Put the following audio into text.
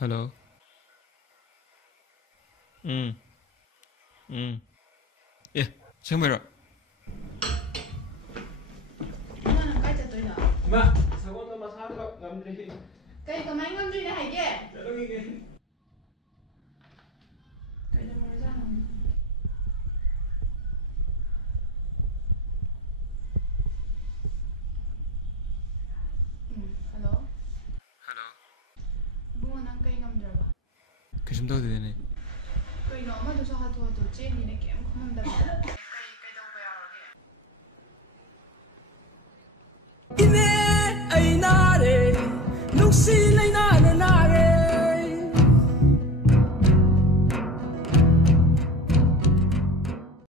Hello. ꯑꯦ, ꯑꯁꯦꯡꯕꯩꯔꯣ? ꯏꯃꯥ ꯅꯪ ꯀꯥꯏ ꯆꯠꯇꯣꯏꯅꯣ? ꯏꯃꯥ, ꯁꯒꯣꯜꯗꯣ ꯃꯁꯥꯗꯣ ꯉꯝꯗ꯭ꯔꯤ. ꯀꯩ ꯀꯃꯥꯏ ꯉꯝꯗ꯭ꯔꯤꯅꯦ ꯍꯥꯏꯒꯦ? ꯆꯠꯂꯨꯈꯤꯒꯦ. ꯀꯩꯗꯧꯔꯖꯥꯠꯅꯣ? ꯍꯜꯂꯣ. ꯍꯜꯂꯣ. ꯏꯕꯨꯡꯉꯣ ꯅꯪ ꯀꯩ ꯉꯝꯗ꯭ꯔꯕ? ꯀꯩꯁꯨꯝ ꯇꯧꯗꯦꯅꯦ. ꯀꯩꯅꯣ ꯑꯃꯗꯨꯁꯨ ꯍꯥꯊꯨ ꯍꯥꯊꯨ ꯆꯦꯟꯂꯤꯅꯦ ꯀꯩꯝ ꯈꯨꯝꯃꯝꯗꯕꯤꯗ. ꯀꯩꯗꯧꯕ ꯌꯥꯎꯔꯒꯦ? ꯏꯅꯦ ꯑꯩ ꯅꯥꯔꯦ ꯅꯨꯡꯁꯤ